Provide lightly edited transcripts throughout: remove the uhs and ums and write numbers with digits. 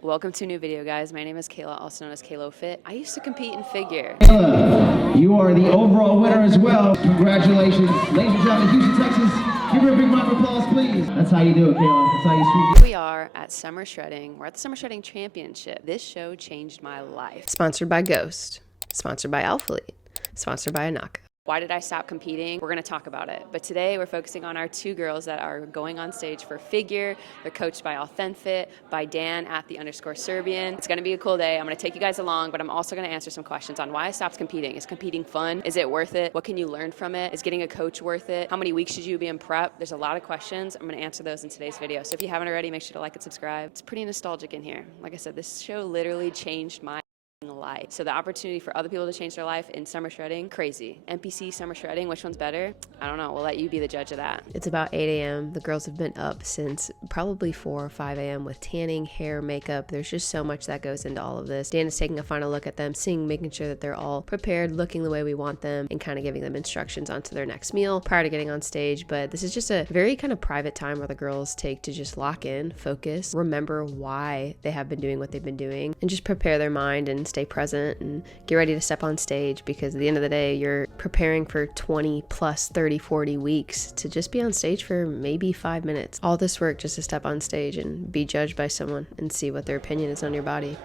Welcome to a new video, guys. My name is Kayla, also known as Kaylofit. I used to compete in figure. Kayla, you are the overall winner as well. Congratulations. Ladies and gentlemen, Houston, Texas, give her a big round of applause, please. That's how you do it, Kayla. That's how you sweep. We are at Summer Shredding. We're at the Summer Shredding Championship. This show changed my life. Sponsored by Ghost. Sponsored by Alpha Lead. Sponsored by Anaka. Why did I stop competing? We're gonna talk about it. But today we're focusing on our two girls that are going on stage for figure. They're coached by AuthenFit, by Dan at @the_Serbian. It's gonna be a cool day. I'm gonna take you guys along, but I'm also gonna answer some questions on why I stopped competing. Is competing fun? Is it worth it? What can you learn from it? Is getting a coach worth it? How many weeks should you be in prep? There's a lot of questions. I'm gonna answer those in today's video. So if you haven't already, make sure to like and subscribe. It's pretty nostalgic in here. Like I said, this show literally changed my life. So the opportunity for other people to change their life in summer shredding, crazy. NPC, summer shredding, which one's better? I don't know. We'll let you be the judge of that. It's about 8 a.m. The girls have been up since probably 4 or 5 a.m. with tanning, hair, makeup. There's just so much that goes into all of this. Dan is taking a final look at them, making sure that they're all prepared, looking the way we want them, and kind of giving them instructions onto their next meal prior to getting on stage. But this is just a very kind of private time where the girls take to just lock in, focus, remember why they have been doing what they've been doing, and just prepare their mind and stay present and get ready to step on stage, because at the end of the day, you're preparing for 20 plus 30, 40 weeks to just be on stage for maybe 5 minutes. All this work just to step on stage and be judged by someone and see what their opinion is on your body.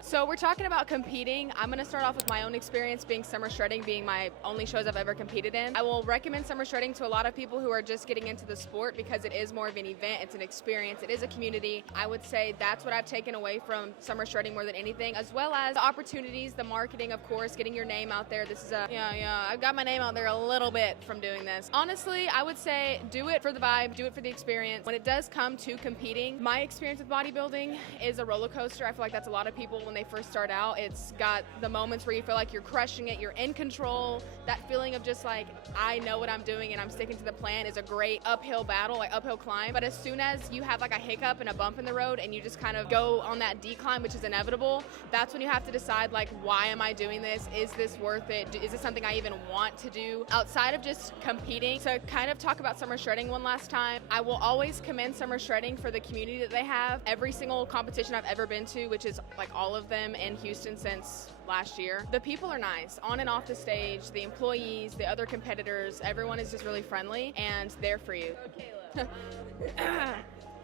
So we're talking about competing. I'm going to start off with my own experience being summer shredding, being my only shows I've ever competed in. I will recommend summer shredding to a lot of people who are just getting into the sport because it is more of an event, it's an experience, it is a community. I would say that's what I've taken away from summer shredding more than anything, as well as the opportunities, the marketing, of course, getting your name out there. This is I've got my name out there a little bit from doing this. Honestly, I would say do it for the vibe, do it for the experience. When it does come to competing, my experience with bodybuilding is a roller coaster. I feel like that's a lot of people when they first start out. It's got the moments where you feel like you're crushing it, you're in control. That feeling of just like, I know what I'm doing and I'm sticking to the plan is a great uphill battle, like uphill climb. But as soon as you have like a hiccup and a bump in the road and you just kind of go on that decline, which is inevitable, that's when you have to decide, like, why am I doing this? Is this worth it? Is this something I even want to do outside of just competing? So kind of talk about summer shredding one last time. I will always commend summer shredding for the community that they have. Every single competition I've ever been to, which is like all of them in Houston since last year, the people are nice on and off the stage, the employees, the other competitors, everyone is just really friendly and there for you.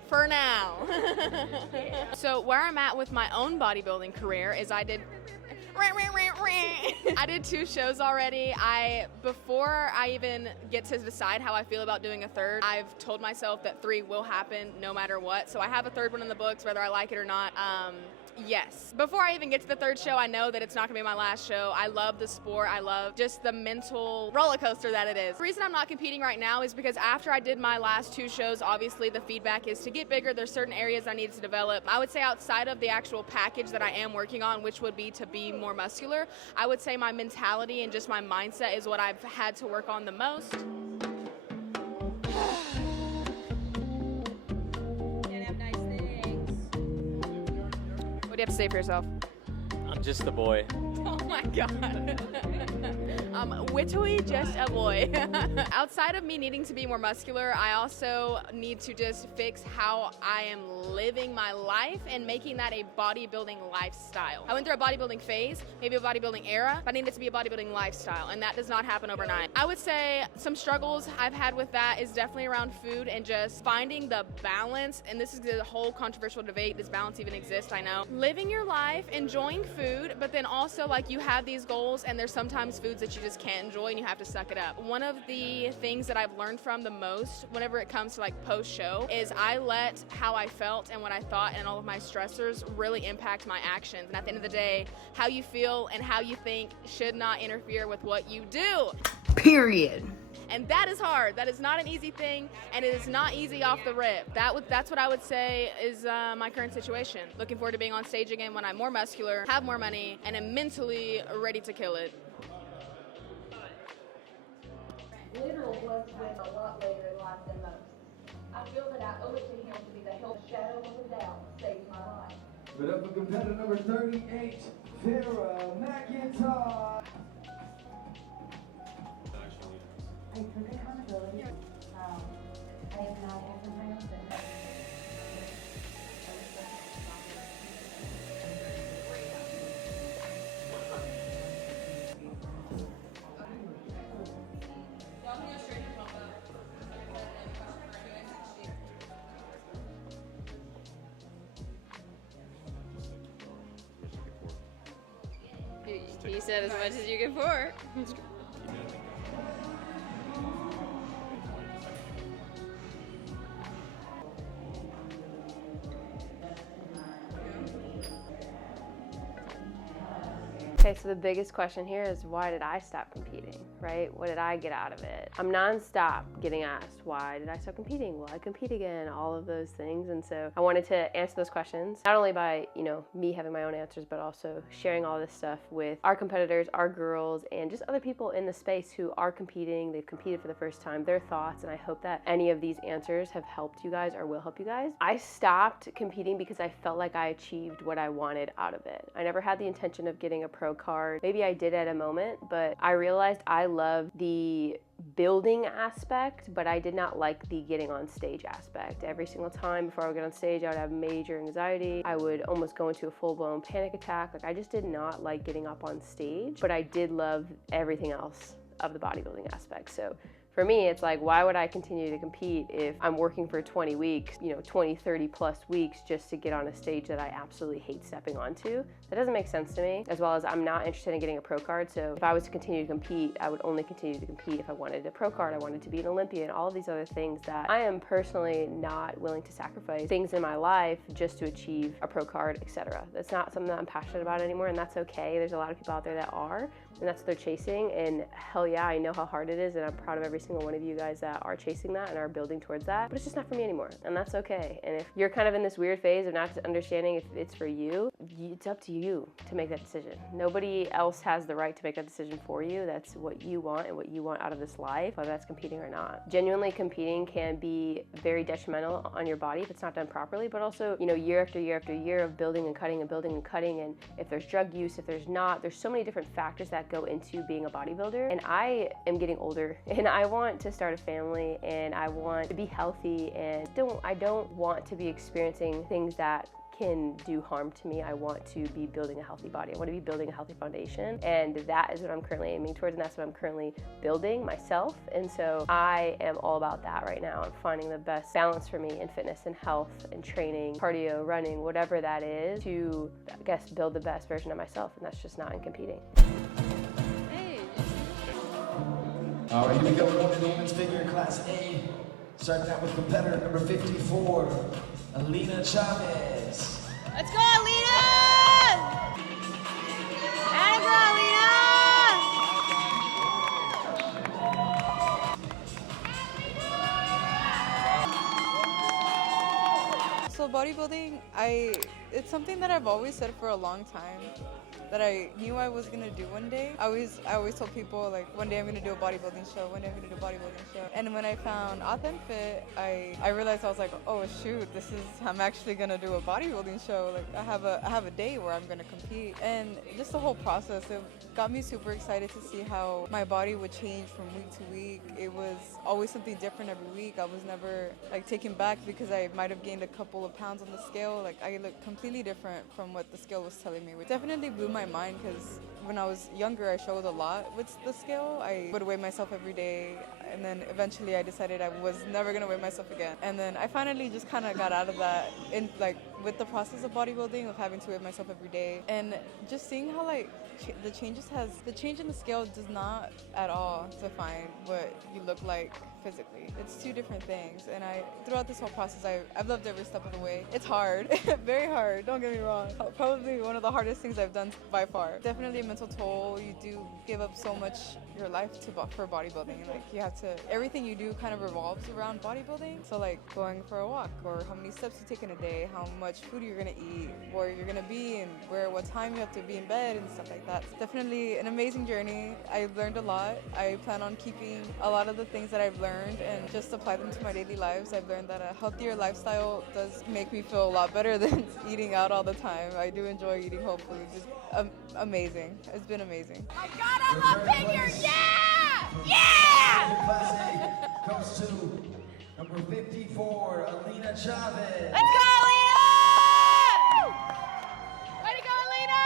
For now. So where I'm at with my own bodybuilding career is I did 2 shows already. Before I even get to decide how I feel about doing a third, I've told myself that 3 will happen no matter what. So I have a third one in the books, whether I like it or not. Yes. Before I even get to the third show, I know that it's not gonna be my last show. I love the sport. I love just the mental roller coaster that it is. The reason I'm not competing right now is because after I did my last 2 shows, obviously the feedback is to get bigger. There's certain areas I need to develop. I would say outside of the actual package that I am working on, which would be to be more muscular, I would say my mentality and just my mindset is what I've had to work on the most. What do you have to say for yourself? I'm just a boy. Oh my God. Literally just a boy. Outside of me needing to be more muscular, I also need to just fix how I am living my life and making that a bodybuilding lifestyle. I went through a bodybuilding phase, maybe a bodybuilding era, but I need it to be a bodybuilding lifestyle, and that does not happen overnight. I would say some struggles I've had with that is definitely around food and just finding the balance, and this is the whole controversial debate, does balance even exist? I know. Living your life, enjoying food, but then also like you have these goals and there's sometimes foods that you just can't enjoy and you have to suck it up. One of the things that I've learned from the most whenever it comes to like post-show is I let how I felt and what I thought and all of my stressors really impact my actions. And at the end of the day, how you feel and how you think should not interfere with what you do. Period. And that is hard. That is not an easy thing, and it is not easy off the rip. That's what I would say is my current situation. Looking forward to being on stage again when I'm more muscular, have more money, and am mentally ready to kill it. Literal was with a lot later in life than most. I feel that I owe it to him to be the help shadow of a doubt saved my life. But up for competitor number 38, Vera McIntyre. I took accountability. I am not having my own business. He said as much as you can pour. Okay, so the biggest question here is, why did I stop competing, right? What did I get out of it? I'm nonstop getting asked, why did I stop competing? Will I compete again? All of those things. And so I wanted to answer those questions, not only by, me having my own answers, but also sharing all this stuff with our competitors, our girls, and just other people in the space who are competing. They've competed for the first time, their thoughts, and I hope that any of these answers have helped you guys or will help you guys. I stopped competing because I felt like I achieved what I wanted out of it. I never had the intention of getting a pro card. Maybe I did at a moment, but I realized I loved the building aspect, but I did not like the getting on stage aspect. Every single time before I would get on stage, I would have major anxiety. I would almost go into a full-blown panic attack. Like, I just did not like getting up on stage, but I did love everything else of the bodybuilding aspect. So for me, it's like, why would I continue to compete if I'm working for 20 weeks, 20, 30 plus weeks just to get on a stage that I absolutely hate stepping onto? That doesn't make sense to me, as well as I'm not interested in getting a pro card. So if I was to continue to compete, I would only continue to compete if I wanted a pro card, I wanted to be an Olympian, all of these other things that I am personally not willing to sacrifice things in my life just to achieve a pro card, etc. That's not something that I'm passionate about anymore, and that's okay. There's a lot of people out there that are, and that's what they're chasing, and hell yeah, I know how hard it is, and I'm proud of every single one of you guys that are chasing that and are building towards that, but it's just not for me anymore, and that's okay. And if you're kind of in this weird phase of not understanding if it's for you, it's up to you to make that decision. Nobody else has the right to make that decision for you. That's what you want and what you want out of this life, whether that's competing or not. Genuinely competing can be very detrimental on your body if it's not done properly, but also, year after year after year of building and cutting and building and cutting, and if there's drug use, if there's not, there's so many different factors that go into being a bodybuilder. And I am getting older, and I want to start a family, and I want to be healthy, and I don't want to be experiencing things that can do harm to me. I want to be building a healthy body. I want to be building a healthy foundation, and that is what I'm currently aiming towards, and that's what I'm currently building myself. And so I am all about that right now. I'm finding the best balance for me in fitness and health and training, cardio, running, whatever that is, to, I guess, build the best version of myself, and that's just not in competing. All right, here we go. One in the women's figure, Class A. Starting out with competitor number 54, Alina Chavez. Let's go, Alina! Atta Alina! So bodybuilding, it's something that I've always said for a long time, that I knew I was gonna do one day. I always told people, like, one day I'm gonna do a bodybuilding show, one day I'm gonna do a bodybuilding show. And when I found HYDROJUG, I realized, I was like, oh shoot, I'm actually gonna do a bodybuilding show. Like, I have a day where I'm gonna compete. And just the whole process, it got me super excited to see how my body would change from week to week. It was always something different every week. I was never like taken back because I might have gained a couple of pounds on the scale. Like, I looked completely different from what the scale was telling me, which definitely blew my mind, because when I was younger, I showed a lot with the scale. I would weigh myself every day, and then eventually I decided I was never gonna weigh myself again. And then I finally just kind of got out of that, in like with the process of bodybuilding, of having to weigh myself every day, and just seeing how like the change in the scale does not at all define what you look like physically. It's two different things, and throughout this whole process, I've loved every step of the way. It's hard, very hard, don't get me wrong. Probably one of the hardest things I've done by far. Definitely a mental toll. You do give up so much your life for bodybuilding. Like, you have to, everything you do kind of revolves around bodybuilding. So like going for a walk, or how many steps you take in a day, how much food you're gonna eat, where you're gonna be, and what time you have to be in bed and stuff like that. It's definitely an amazing journey. I've learned a lot. I plan on keeping a lot of the things that I've learned and just apply them to my daily lives. I've learned that a healthier lifestyle does make me feel a lot better than eating out all the time. I do enjoy eating whole foods. It's amazing. It's been amazing. My God, I love figure! Yeah! Yeah! Class A goes to number 54, Alina Chavez. Let's go, Alina! Way to go, Alina!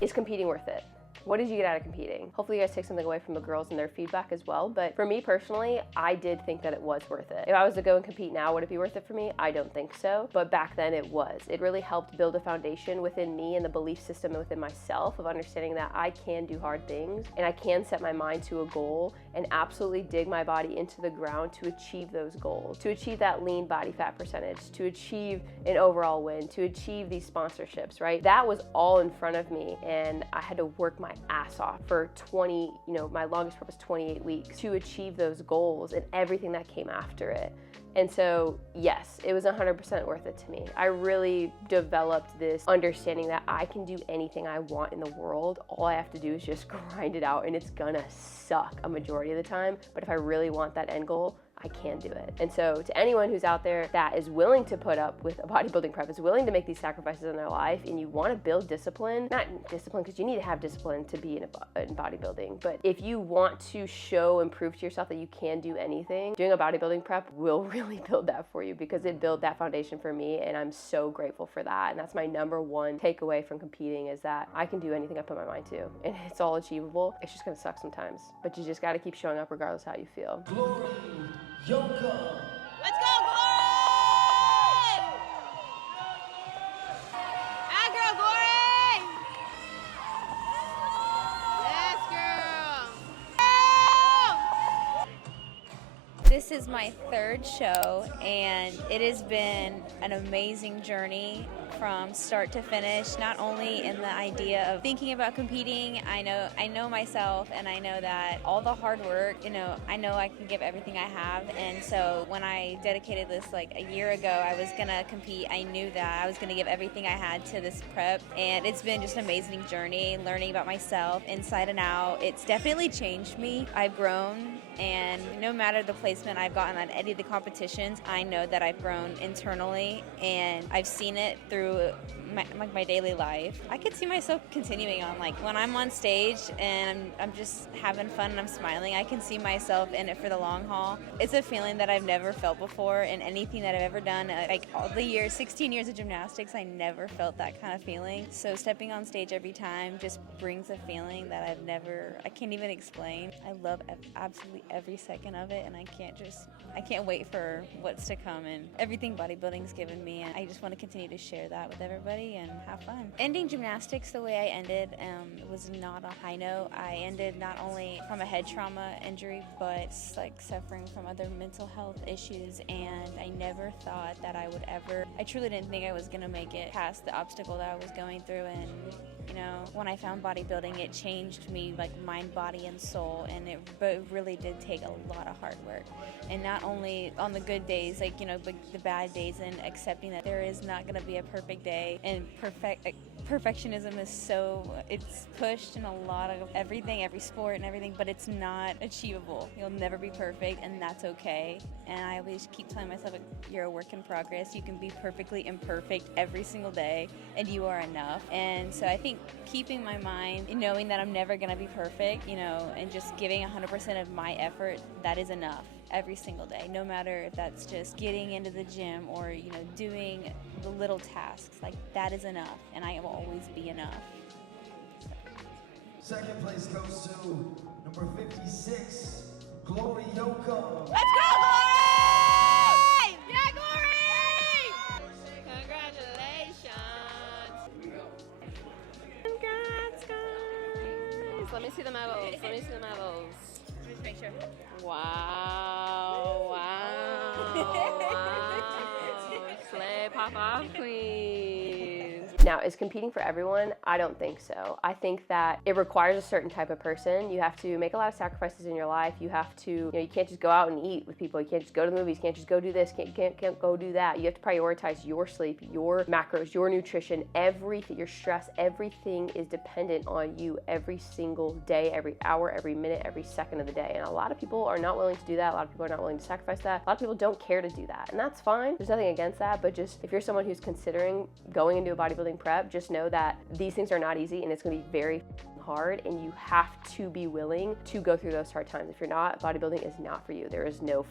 Is competing worth it? What did you get out of competing? Hopefully you guys take something away from the girls and their feedback as well, but for me personally, I did think that it was worth it. If I was to go and compete now, would it be worth it for me? I don't think so, but back then it was. It really helped build a foundation within me and the belief system within myself of understanding that I can do hard things and I can set my mind to a goal and absolutely dig my body into the ground to achieve those goals, to achieve that lean body fat percentage, to achieve an overall win, to achieve these sponsorships, right? That was all in front of me, and I had to work my ass off for 20, my longest prep was 28 weeks to achieve those goals and everything that came after it. And so, yes, it was 100% worth it to me. I really developed this understanding that I can do anything I want in the world. All I have to do is just grind it out, and it's gonna suck a majority of the time. But if I really want that end goal, I can do it. And so to anyone who's out there that is willing to put up with a bodybuilding prep, is willing to make these sacrifices in their life, and you want to build discipline, not discipline because you need to have discipline to be in bodybuilding, but if you want to show and prove to yourself that you can do anything, doing a bodybuilding prep will really build that for you, because it built that foundation for me, and I'm so grateful for that. And that's my number one takeaway from competing, is that I can do anything I put my mind to, and it's all achievable. It's just gonna suck sometimes, but you just gotta keep showing up regardless how you feel. Glory, Yoka. Let's go, Glory! Ah, girl, Glory! Yes, girl! This is my third show, and it has been an amazing journey from start to finish, not only in the idea of thinking about competing. I know myself, and I know that all the hard work, I know I can give everything I have. And so when I dedicated this like a year ago, I was gonna compete. I knew that I was gonna give everything I had to this prep, and it's been just an amazing journey, learning about myself inside and out. It's definitely changed me. I've grown, and no matter the placement I've gotten at any of the competitions, I know that I've grown internally, and I've seen it through my daily life. I could see myself continuing on, like when I'm on stage and I'm just having fun and I'm smiling, I can see myself in it for the long haul. It's a feeling that I've never felt before in anything that I've ever done. Like all the years, 16 years of gymnastics, I never felt that kind of feeling. So stepping on stage every time just brings a feeling that I can't even explain. I love absolutely every second of it, and I can't wait for what's to come and everything bodybuilding's given me, and I just want to continue to share that with everybody and have fun. Ending gymnastics the way I ended was not a high note. I ended not only from a head trauma injury, but like suffering from other mental health issues, and I never thought that I truly didn't think I was gonna make it past the obstacle that I was going through. And when I found bodybuilding, it changed me, like mind, body, and soul, and it really did take a lot of hard work. And not only on the good days, like the bad days, and accepting that there is not going to be a perfect day, and perfectionism is it's pushed in a lot of everything, every sport and everything, but it's not achievable. You'll never be perfect, and that's okay. And I always keep telling myself, you're a work in progress. You can be perfectly imperfect every single day, and you are enough. And so I think keeping my mind, knowing that I'm never going to be perfect, and just giving 100% of my effort, that is enough every single day, no matter if that's just getting into the gym or doing the little tasks. Like, that is enough, and I will always be enough. Second place goes to number 56, Glory Yoka. Let's go, Glory! Yeah, Glory! Congratulations! Congrats, guys! Let me see the medals. Just make sure. Wow, wow. Slay, pop off, please. Now, is competing for everyone? I don't think so. I think that it requires a certain type of person. You have to make a lot of sacrifices in your life. You have to, you can't just go out and eat with people. You can't just go to the movies. You can't just go do this. You can't go do that. You have to prioritize your sleep, your macros, your nutrition, everything, your stress. Everything is dependent on you every single day, every hour, every minute, every second of the day. And a lot of people are not willing to do that. A lot of people are not willing to sacrifice that. A lot of people don't care to do that. And that's fine. There's nothing against that. But just if you're someone who's considering going into a bodybuilding prep, just know that these things are not easy, and it's going to be very hard, and you have to be willing to go through those hard times. If you're not, bodybuilding is not for you. There is no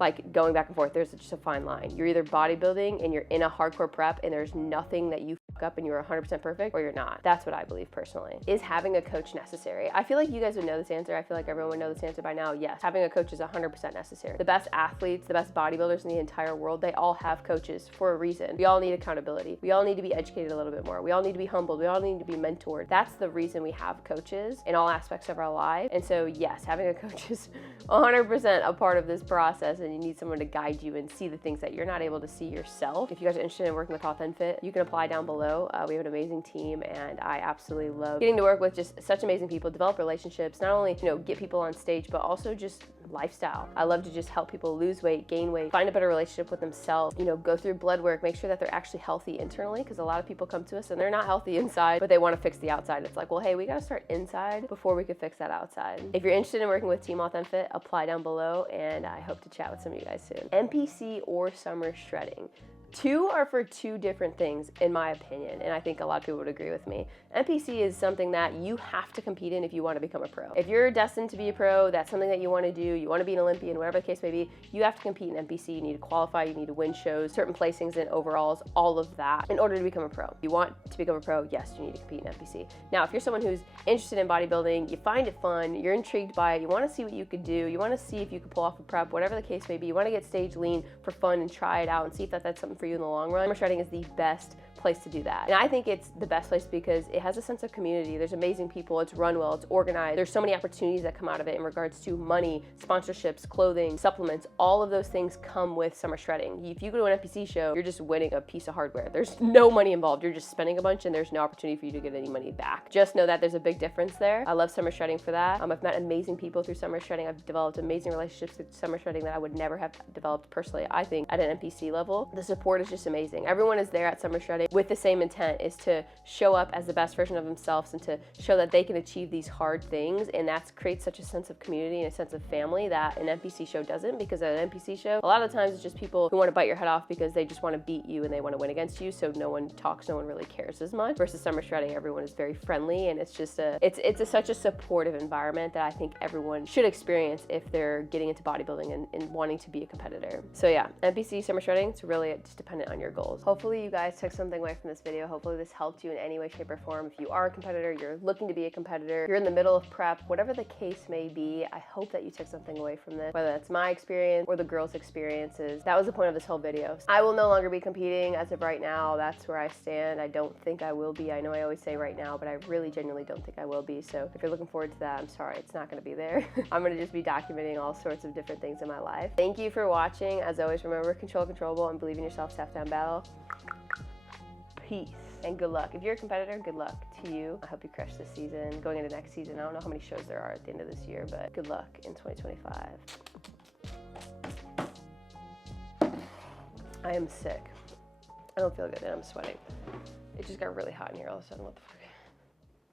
like going back and forth. There's just a fine line. You're either bodybuilding and you're in a hardcore prep, and there's nothing that you woke up and you were 100% perfect, or you're not. That's what I believe personally. Is having a coach necessary? I feel like you guys would know this answer. I feel like everyone would know this answer by now. Yes, having a coach is 100% necessary. The best athletes, the best bodybuilders in the entire world, they all have coaches for a reason. We all need accountability. We all need to be educated a little bit more. We all need to be humbled. We all need to be mentored. That's the reason we have coaches in all aspects of our life. And so yes, having a coach is 100% a part of this process, and you need someone to guide you and see the things that you're not able to see yourself. If you guys are interested in working with HELLOOOOO, you can apply down below. We have an amazing team, and I absolutely love getting to work with just such amazing people, develop relationships, not only, get people on stage, but also just lifestyle. I love to just help people lose weight, gain weight, find a better relationship with themselves, go through blood work, make sure that they're actually healthy internally, because a lot of people come to us and they're not healthy inside, but they want to fix the outside. It's like, well, hey, we got to start inside before we could fix that outside. If you're interested in working with Team AuthenFit, apply down below, and I hope to chat with some of you guys soon. NPC or summer shredding. Two are for two different things, in my opinion, and I think a lot of people would agree with me. NPC is something that you have to compete in if you want to become a pro. If you're destined to be a pro, that's something that you want to do, you want to be an Olympian, whatever the case may be, you have to compete in NPC. You need to qualify, you need to win shows, certain placings in overalls, all of that in order to become a pro. If you want to become a pro, yes, you need to compete in NPC. Now, if you're someone who's interested in bodybuilding, you find it fun, you're intrigued by it, you want to see what you could do, you want to see if you could pull off a prep, whatever the case may be, you want to get stage lean for fun and try it out and see if that's something for you in the long run, summer shredding is the best place to do that. And I think it's the best place because it has a sense of community. There's amazing people, it's run well, it's organized. There's so many opportunities that come out of it in regards to money, sponsorships, clothing, supplements. All of those things come with summer shredding. If you go to an NPC show, you're just winning a piece of hardware. There's no money involved. You're just spending a bunch and there's no opportunity for you to get any money back. Just know that there's a big difference there. I love summer shredding for that. I've met amazing people through summer shredding. I've developed amazing relationships with summer shredding that I would never have developed personally, I think, at an NPC level. The support is just amazing. Everyone is there at summer shredding with the same intent, is to show up as the best version of themselves and to show that they can achieve these hard things, and that creates such a sense of community and a sense of family that an NPC show doesn't, because at an NPC show, a lot of the times it's just people who want to bite your head off because they just want to beat you and they want to win against you, so no one talks, no one really cares as much. Versus summer shredding, everyone is very friendly, and it's just such a supportive environment that I think everyone should experience if they're getting into bodybuilding and wanting to be a competitor. So yeah, NPC, summer shredding, it's really just dependent on your goals. Hopefully you guys took something away from this video. Hopefully this helped you in any way, shape, or form. If you are a competitor, you're looking to be a competitor, you're in the middle of prep, whatever the case may be, I hope that you took something away from this, whether that's my experience or the girls' experiences. That was the point of this whole video. I will no longer be competing as of right now. That's where I stand. I don't think I will be. I know I always say right now, but I really genuinely don't think I will be. So if you're looking forward to that, I'm sorry, it's not going to be there. I'm going to just be documenting all sorts of different things in my life. Thank you for watching. As always, remember, control controllable and believe in yourself. Tap down battle. Peace. And good luck. If you're a competitor, good luck to you. I hope you crush this season. Going into next season, I don't know how many shows there are at the end of this year, but good luck in 2025. I am sick. I don't feel good and I'm sweating. It just got really hot in here all of a sudden. What the fuck?